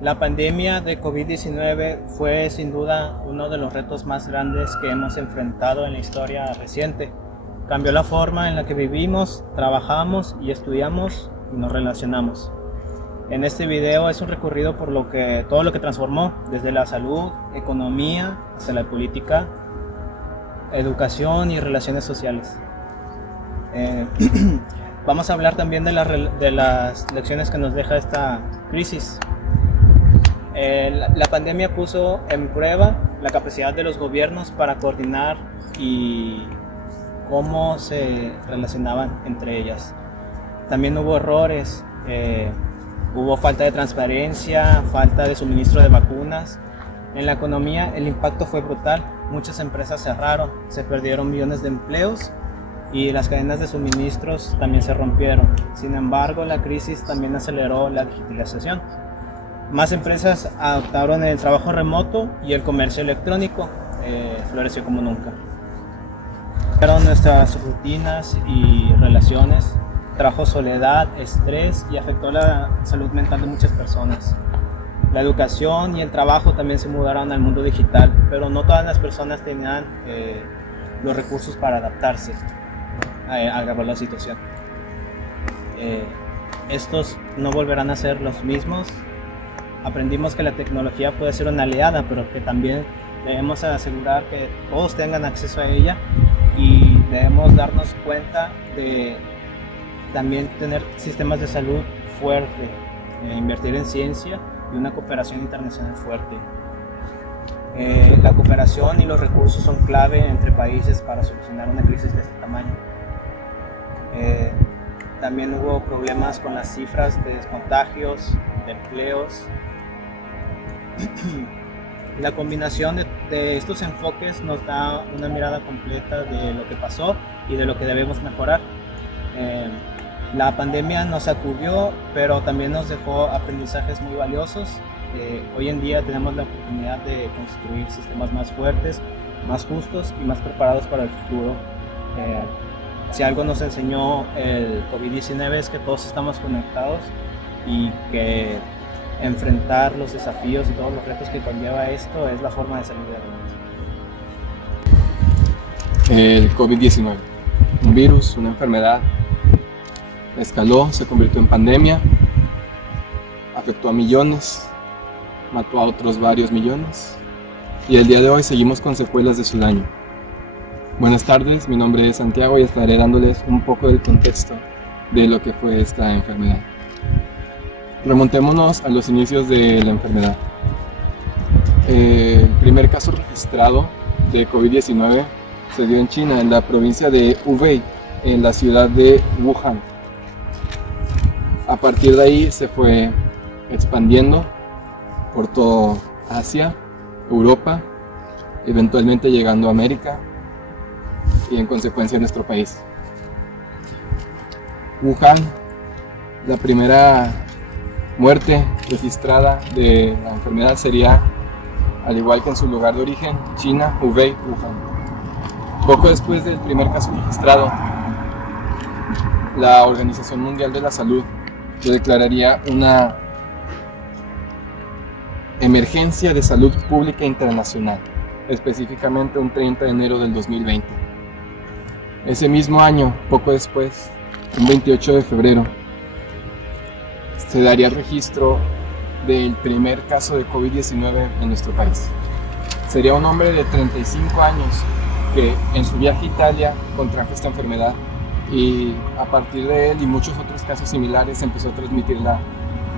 La pandemia de COVID-19 fue sin duda uno de los retos más grandes que hemos enfrentado en la historia reciente. Cambió la forma en la que vivimos, trabajamos y estudiamos y nos relacionamos. En este video es un recorrido por todo lo que transformó, desde la salud, economía, hasta la política, educación y relaciones sociales. Vamos a hablar también de las lecciones que nos deja esta crisis. La pandemia puso en prueba la capacidad de los gobiernos para coordinar y cómo se relacionaban entre ellas. También hubo errores, hubo falta de transparencia, falta de suministro de vacunas. En la economía el impacto fue brutal, muchas empresas cerraron, se perdieron millones de empleos y las cadenas de suministros también se rompieron. Sin embargo, la crisis también aceleró la digitalización. Más empresas adoptaron el trabajo remoto y el comercio electrónico floreció como nunca. Cambiaron nuestras rutinas y relaciones, trajo soledad, estrés y afectó la salud mental de muchas personas. La educación y el trabajo también se mudaron al mundo digital, pero no todas las personas tenían los recursos para adaptarse a agravar la situación. Estos no volverán a ser los mismos. Aprendimos que la tecnología puede ser una aliada, pero que también debemos asegurar que todos tengan acceso a ella y debemos darnos cuenta de también tener sistemas de salud fuertes, invertir en ciencia y una cooperación internacional fuerte. La cooperación y los recursos son clave entre países para solucionar una crisis de este tamaño. También hubo problemas con las cifras de contagios, de empleos. La combinación de estos enfoques nos da una mirada completa de lo que pasó y de lo que debemos mejorar. La pandemia nos sacudió, pero también nos dejó aprendizajes muy valiosos. Hoy en día tenemos la oportunidad de construir sistemas más fuertes, más justos y más preparados para el futuro. Si algo nos enseñó el COVID-19 es que todos estamos conectados y que enfrentar los desafíos y todos los retos que conlleva esto es la forma de salir de El COVID-19, un virus, una enfermedad, escaló, se convirtió en pandemia, afectó a millones, mató a otros varios millones y el día de hoy seguimos con secuelas de su daño. Buenas tardes, mi nombre es Santiago y estaré dándoles un poco del contexto de lo que fue esta enfermedad. Remontémonos a los inicios de la enfermedad. El primer caso registrado de COVID-19 se dio en China, en la provincia de Hubei, en la ciudad de Wuhan. A partir de ahí se fue expandiendo por toda Asia, Europa, eventualmente llegando a América y en consecuencia a nuestro país. Wuhan, la primera muerte registrada de la enfermedad sería, al igual que en su lugar de origen, China, Hubei, Wuhan. Poco después del primer caso registrado, la Organización Mundial de la Salud declararía una emergencia de salud pública internacional, específicamente un 30 de enero del 2020. Ese mismo año, poco después, un 28 de febrero, se daría registro del primer caso de COVID-19 en nuestro país. Sería un hombre de 35 años que en su viaje a Italia contrajo esta enfermedad y a partir de él y muchos otros casos similares empezó a transmitirla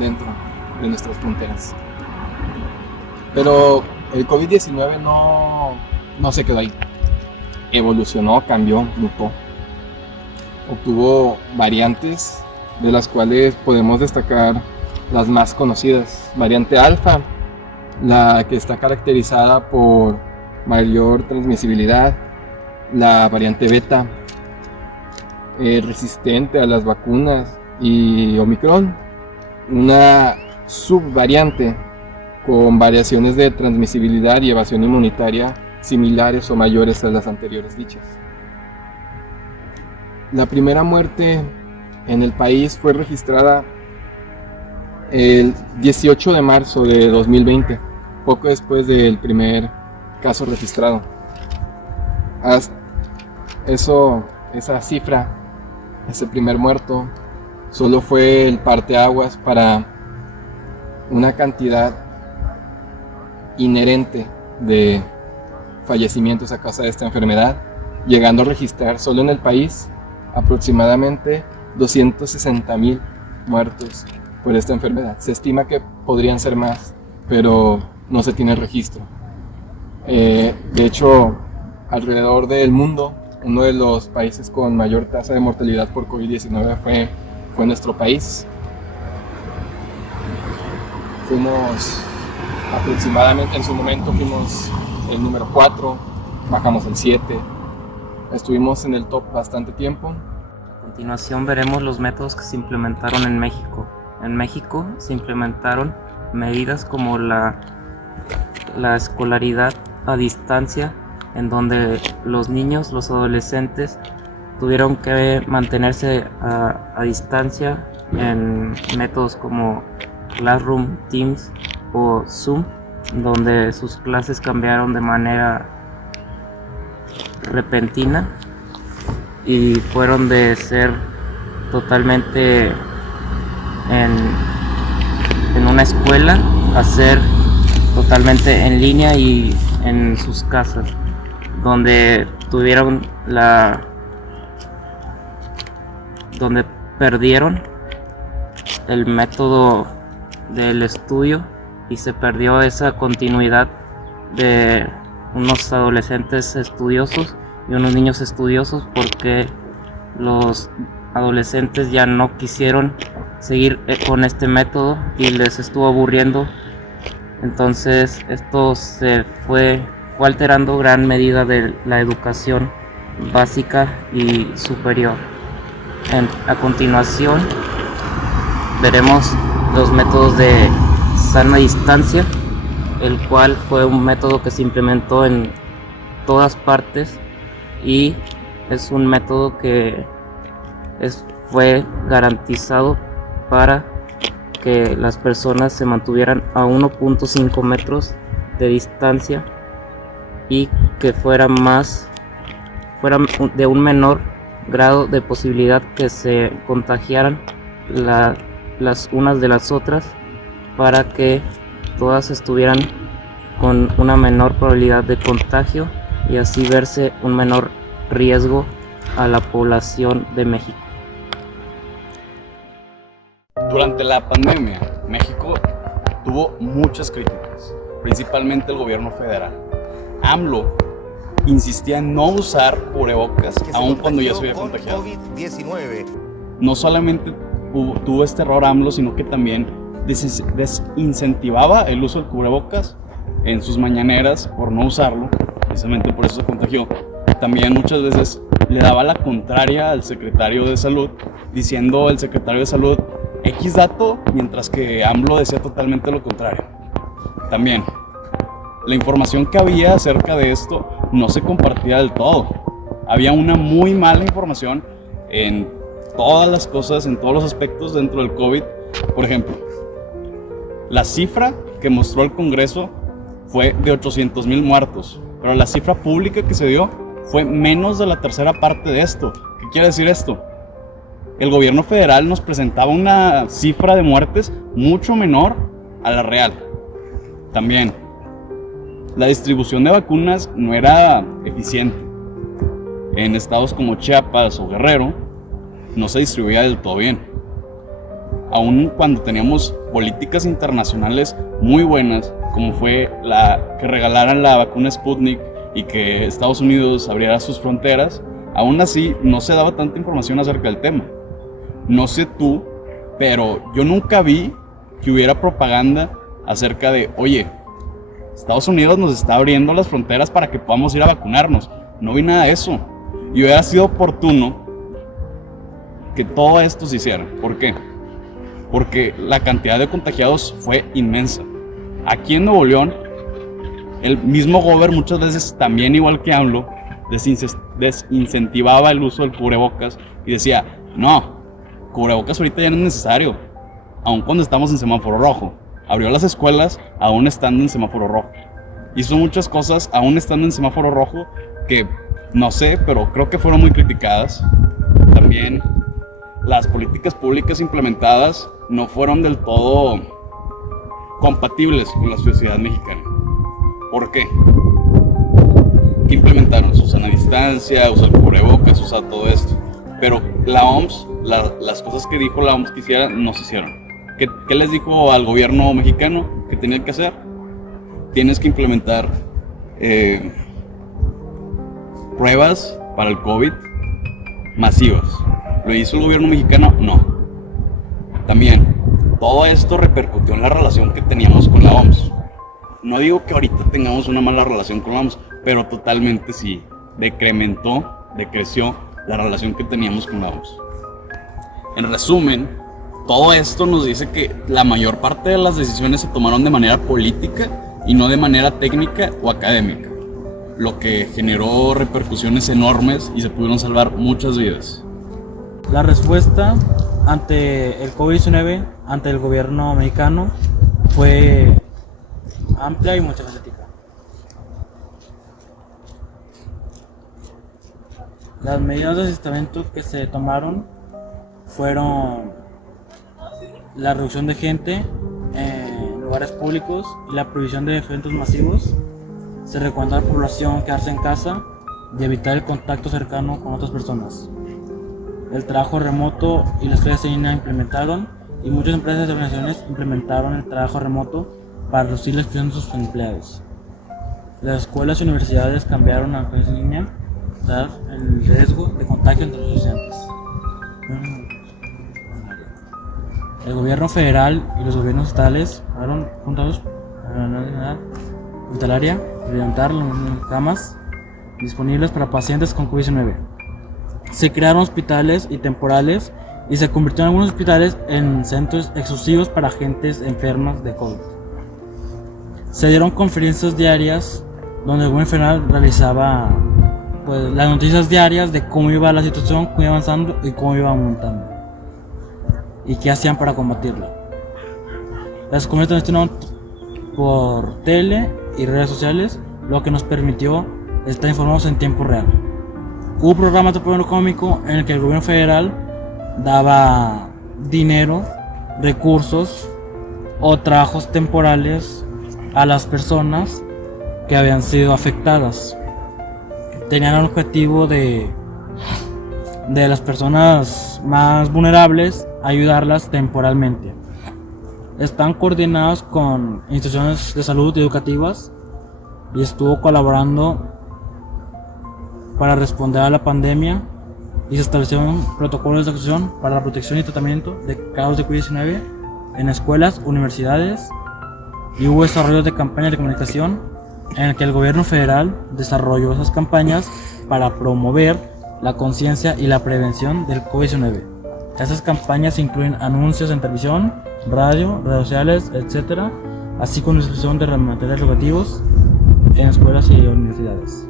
dentro de nuestras fronteras. Pero el COVID-19 no se quedó ahí. Evolucionó, cambió, mutó. Obtuvo variantes de las cuales podemos destacar las más conocidas. Variante alfa, la que está caracterizada por mayor transmisibilidad. La variante beta, resistente a las vacunas. Y Omicron, una subvariante con variaciones de transmisibilidad y evasión inmunitaria similares o mayores a las anteriores dichas. La primera muerte en el país fue registrada El 18 de marzo de 2020, poco después del primer caso registrado. Esa cifra, ese primer muerto, solo fue el parteaguas para una cantidad inherente de fallecimientos a causa de esta enfermedad, llegando a registrar solo en el país aproximadamente 260,000 muertos por esta enfermedad. Se estima que podrían ser más, pero no se tiene registro. De hecho, alrededor del mundo, uno de los países con mayor tasa de mortalidad por COVID-19 fue nuestro país. Fuimos aproximadamente, en su momento fuimos el número 4, bajamos el 7, estuvimos en el top bastante tiempo. A continuación veremos los métodos que se implementaron en México. En México se implementaron medidas como la escolaridad a distancia, en donde los niños, los adolescentes tuvieron que mantenerse a distancia en métodos como Classroom, Teams o Zoom, donde sus clases cambiaron de manera repentina y fueron de ser totalmente en una escuela a ser totalmente en línea y en sus casas, donde donde perdieron el método del estudio y se perdió esa continuidad de unos adolescentes estudiosos y unos niños estudiosos, porque los adolescentes ya no quisieron seguir con este método y les estuvo aburriendo. Entonces esto se fue alterando gran medida de la educación básica y superior. A continuación veremos los métodos de sana distancia, el cual fue un método que se implementó en todas partes y es un método que fue garantizado para que las personas se mantuvieran a 1.5 metros de distancia y que fueran de un menor grado de posibilidad que se contagiaran las unas de las otras, para que todas estuvieran con una menor probabilidad de contagio y así verse un menor riesgo a la población de México. Durante la pandemia, México tuvo muchas críticas, principalmente el gobierno federal. AMLO insistía en no usar cubrebocas aun cuando ya se había contagiado. COVID-19. No solamente tuvo este error AMLO, sino que también desincentivaba el uso del cubrebocas en sus mañaneras por no usarlo, precisamente por eso se contagió. También muchas veces le daba la contraria al secretario de salud, diciendo el secretario de salud X dato, mientras que AMLO decía totalmente lo contrario. También, la información que había acerca de esto no se compartía del todo. Había una muy mala información en todas las cosas, en todos los aspectos dentro del COVID. Por ejemplo, la cifra que mostró el Congreso fue de 800,000 muertos, pero la cifra pública que se dio fue menos de la tercera parte de esto. ¿Qué quiere decir esto? El gobierno federal nos presentaba una cifra de muertes mucho menor a la real. También, la distribución de vacunas no era eficiente. En estados como Chiapas o Guerrero no se distribuía del todo bien. Aún cuando teníamos políticas internacionales muy buenas, como fue la que regalaran la vacuna Sputnik y que Estados Unidos abriera sus fronteras, aún así no se daba tanta información acerca del tema. No sé tú, pero yo nunca vi que hubiera propaganda acerca de, oye, Estados Unidos nos está abriendo las fronteras para que podamos ir a vacunarnos. No vi nada de eso. Y hubiera sido oportuno que todo esto se hiciera. ¿Por qué? Porque la cantidad de contagiados fue inmensa. Aquí en Nuevo León, el mismo gobierno muchas veces, también igual que AMLO, desincentivaba el uso del cubrebocas y decía, no, cubrebocas ahorita ya no es necesario. aun cuando estamos en semáforo rojo. Abrió las escuelas aún estando en semáforo rojo. Hizo muchas cosas aún estando en semáforo rojo que no sé, pero creo que fueron muy criticadas. También las políticas públicas implementadas no fueron del todo compatibles con la sociedad mexicana. ¿Por qué? ¿Qué implementaron? Su sana distancia, usa el cubrebocas, usa todo esto. Pero la OMS, las cosas que dijo la OMS que hicieran, no se hicieron. ¿Qué les dijo al gobierno mexicano que tenían que hacer? Tienes que implementar pruebas para el COVID masivas. ¿Lo hizo el gobierno mexicano? No. También, todo esto repercutió en la relación que teníamos con la OMS. No digo que ahorita tengamos una mala relación con la OMS, pero totalmente sí, decreció la relación que teníamos con la OMS. En resumen, todo esto nos dice que la mayor parte de las decisiones se tomaron de manera política y no de manera técnica o académica, lo que generó repercusiones enormes y se pudieron salvar muchas vidas. La respuesta ante el COVID-19, ante el gobierno mexicano, fue amplia y multifacética. Las medidas de aislamiento que se tomaron fueron la reducción de gente en lugares públicos y la prohibición de eventos masivos. Se recomendó a la población quedarse en casa y evitar el contacto cercano con otras personas. El trabajo remoto y las clases en línea implementaron, y muchas empresas y organizaciones implementaron el trabajo remoto para reducir la exposición de sus empleados. Las escuelas y universidades cambiaron a clases en línea para dar el riesgo de contagio entre los estudiantes. El gobierno federal y los gobiernos estatales fueron juntados para la hospitalaria, levantar las camas disponibles para pacientes con COVID-19. Se crearon hospitales y temporales y se convirtieron algunos hospitales en centros exclusivos para gentes enfermas de COVID. Se dieron conferencias diarias donde el gobierno federal realizaba las noticias diarias de cómo iba la situación, cómo iba avanzando y cómo iba aumentando y qué hacían para combatirla. Las conferencias se por tele y redes sociales, lo que nos permitió estar informados en tiempo real. Hubo programas de apoyo económico en el que el gobierno federal daba dinero, recursos o trabajos temporales a las personas que habían sido afectadas. Tenían el objetivo de las personas más vulnerables, ayudarlas temporalmente. Están coordinados con instituciones de salud y educativas y estuvo colaborando para responder a la pandemia, y se establecieron protocolos de acción para la protección y tratamiento de casos de COVID-19 en escuelas, universidades, y hubo desarrollos de campañas de comunicación en el que el gobierno federal desarrolló esas campañas para promover la conciencia y la prevención del COVID-19. Esas campañas incluyen anuncios en televisión, radio, redes sociales, etc., así como distribución de materiales educativos en escuelas y universidades.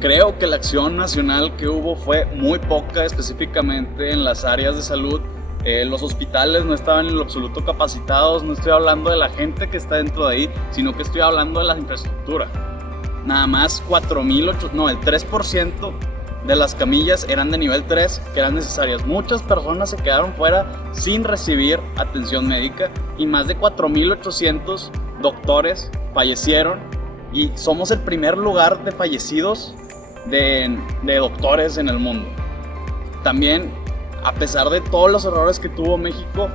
Creo que la acción nacional que hubo fue muy poca, específicamente en las áreas de salud. Los hospitales no estaban en lo absoluto capacitados. No estoy hablando de la gente que está dentro de ahí, sino que estoy hablando de la infraestructura. Nada más el 3% de las camillas eran de nivel 3 que eran necesarias. Muchas personas se quedaron fuera sin recibir atención médica y más de 4.800 doctores fallecieron, y somos el primer lugar de fallecidos de doctores en el mundo. También, a pesar de todos los errores que tuvo México,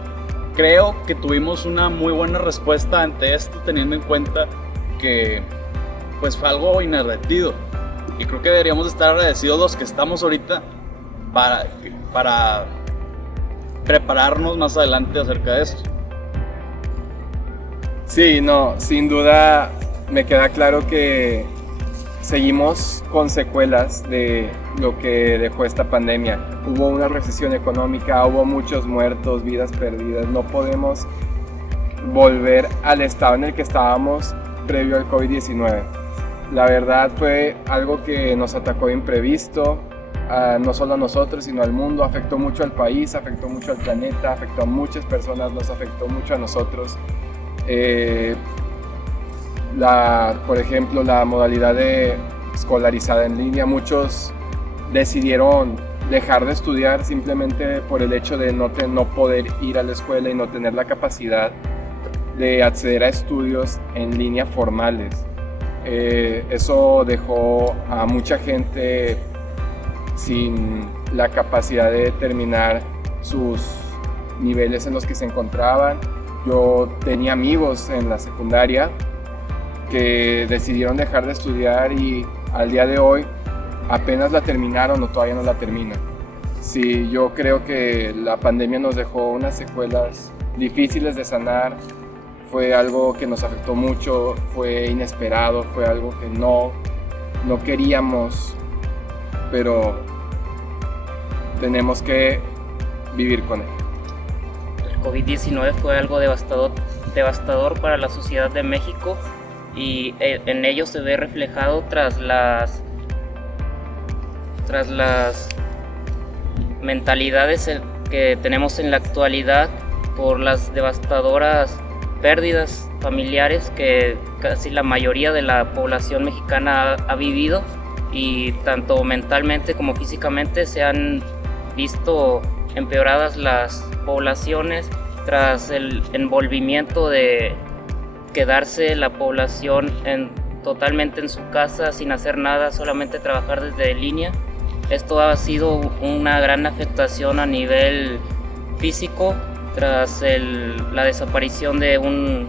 creo que tuvimos una muy buena respuesta ante esto, teniendo en cuenta que pues fue algo inadvertido, y creo que deberíamos estar agradecidos los que estamos ahorita para prepararnos más adelante acerca de esto. Sí, no, sin duda me queda claro que seguimos con secuelas de lo que dejó esta pandemia. Hubo una recesión económica, hubo muchos muertos, vidas perdidas. No podemos volver al estado en el que estábamos previo al COVID-19. La verdad fue algo que nos atacó de imprevisto, no solo a nosotros, sino al mundo. Afectó mucho al país, afectó mucho al planeta, afectó a muchas personas, nos afectó mucho a nosotros. Por ejemplo, la modalidad de escolarizada en línea, muchos decidieron dejar de estudiar simplemente por el hecho de no poder ir a la escuela y no tener la capacidad de acceder a estudios en línea formales. Eso dejó a mucha gente sin la capacidad de terminar sus niveles en los que se encontraban. Yo tenía amigos en la secundaria que decidieron dejar de estudiar y al día de hoy apenas la terminaron o todavía no la terminan. Sí, yo creo que la pandemia nos dejó unas secuelas difíciles de sanar. Fue algo que nos afectó mucho, fue inesperado, fue algo que no queríamos, pero tenemos que vivir con él. El COVID-19 fue algo devastador para la sociedad de México y en ello se ve reflejado tras las mentalidades que tenemos en la actualidad por las devastadoras pérdidas familiares que casi la mayoría de la población mexicana ha vivido, y tanto mentalmente como físicamente se han visto empeoradas las poblaciones tras el envolvimiento de quedarse la población totalmente en su casa sin hacer nada, solamente trabajar desde línea. Esto ha sido una gran afectación a nivel físico tras la desaparición de un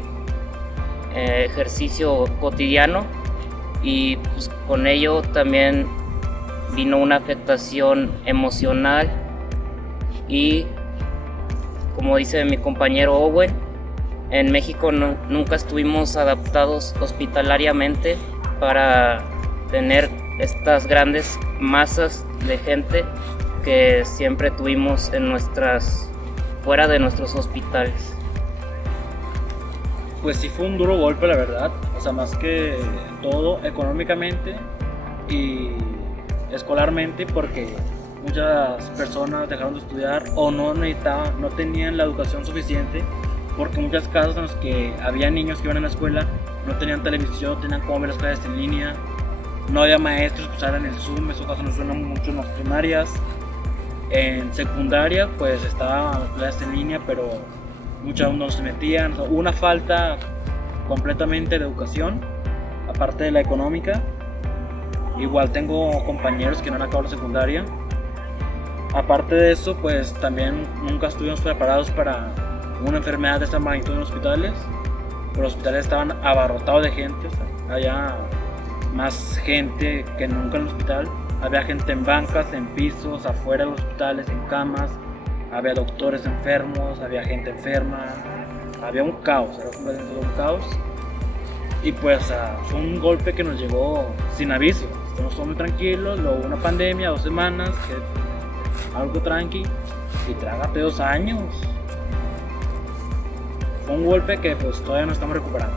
ejercicio cotidiano, y pues con ello también vino una afectación emocional y, como dice mi compañero Owen, en México nunca estuvimos adaptados hospitalariamente para tener estas grandes masas de gente que siempre tuvimos fuera de nuestros hospitales. Pues sí fue un duro golpe, la verdad, o sea, más que todo económicamente y escolarmente, porque muchas personas dejaron de estudiar o no tenían la educación suficiente, porque muchas casas en las que había niños que iban a la escuela no tenían televisión, no tenían cómo ver las clases en línea, no había maestros que usaran el Zoom. Eso caso nos suena mucho en las primarias. En secundaria pues estaban las clases en línea, pero muchos alumnos no se metían. O sea, hubo una falta completamente de educación, aparte de la económica. Igual tengo compañeros que no han acabado la secundaria. Aparte de eso, pues también nunca estuvimos preparados para una enfermedad de esta magnitud en los hospitales. Los hospitales estaban abarrotados de gente, o sea, había más gente que nunca en el hospital. Había gente en bancas, en pisos, afuera de los hospitales, en camas. Había doctores enfermos, había gente enferma. Había un caos, era completamente un caos. Y pues fue un golpe que nos llegó sin aviso. Estamos muy tranquilos, luego una pandemia, 2 semanas, algo tranqui, y trágate 2 años. Fue un golpe que pues todavía no estamos recuperando.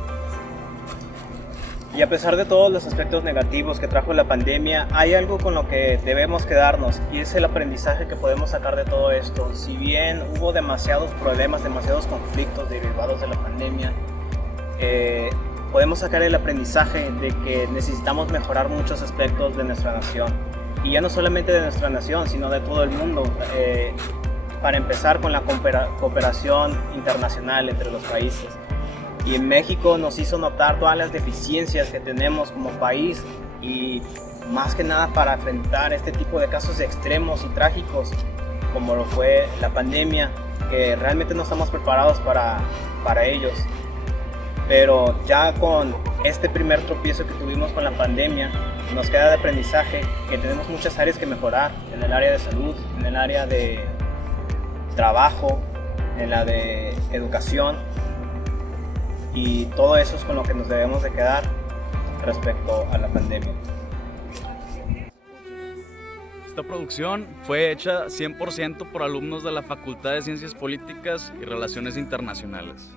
Y a pesar de todos los aspectos negativos que trajo la pandemia, hay algo con lo que debemos quedarnos, y es el aprendizaje que podemos sacar de todo esto. Si bien hubo demasiados problemas, demasiados conflictos derivados de la pandemia, podemos sacar el aprendizaje de que necesitamos mejorar muchos aspectos de nuestra nación. Y ya no solamente de nuestra nación, sino de todo el mundo. Para empezar con la cooperación internacional entre los países. Y en México nos hizo notar todas las deficiencias que tenemos como país, y más que nada para enfrentar este tipo de casos extremos y trágicos como lo fue la pandemia, que realmente no estamos preparados para ellos. Pero ya con este primer tropiezo que tuvimos con la pandemia, nos queda de aprendizaje que tenemos muchas áreas que mejorar, en el área de salud, en el área de trabajo, en la de educación, y todo eso es con lo que nos debemos de quedar respecto a la pandemia. Esta producción fue hecha 100% por alumnos de la Facultad de Ciencias Políticas y Relaciones Internacionales.